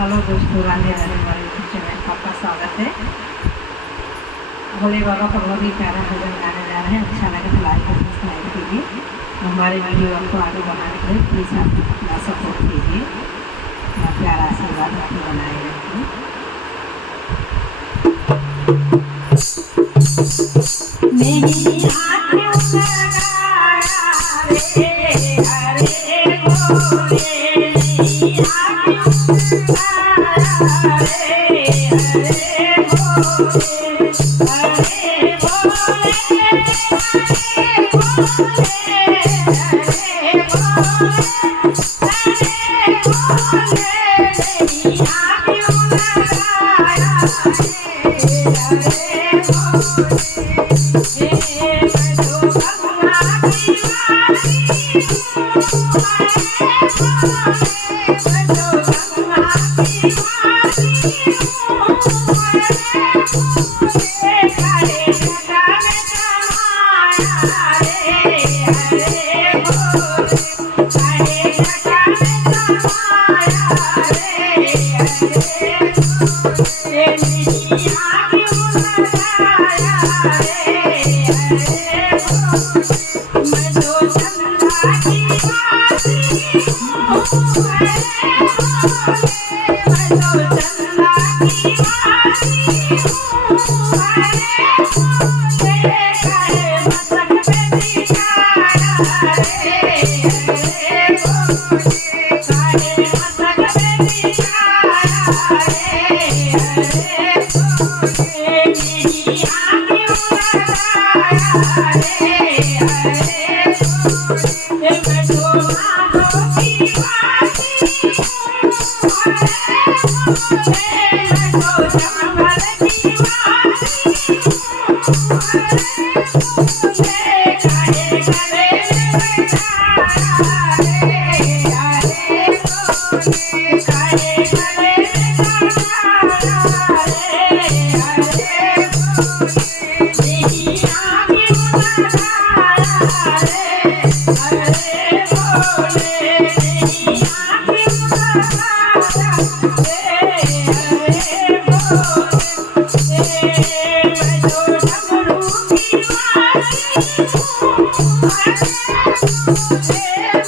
Hello दोस्तों, राधे राधे। हमारे YouTube channel पर आपका स्वागत है। भोले बाबा का बहुत ही प्यारा भजन गाने जा रहे हैं। अच्छा लगे तो लाइक और सब्सक्राइब कीजिए। हमारे वीडियो आपको आगे बढ़ाने के लिए प्लीज़ आप अपना सपोर्ट कीजिए। अपना प्यारा आशीर्वाद आपको बनाए रखिए। मेरी आँखों लगाया रे हरे भोले, मेरी आँखों लगाया रे हरे भोले, हरे भोले, हरे भोले, हरे भोले, हरे भोले, मेरी आँखों लगाया रे हरे भोले। Yeah.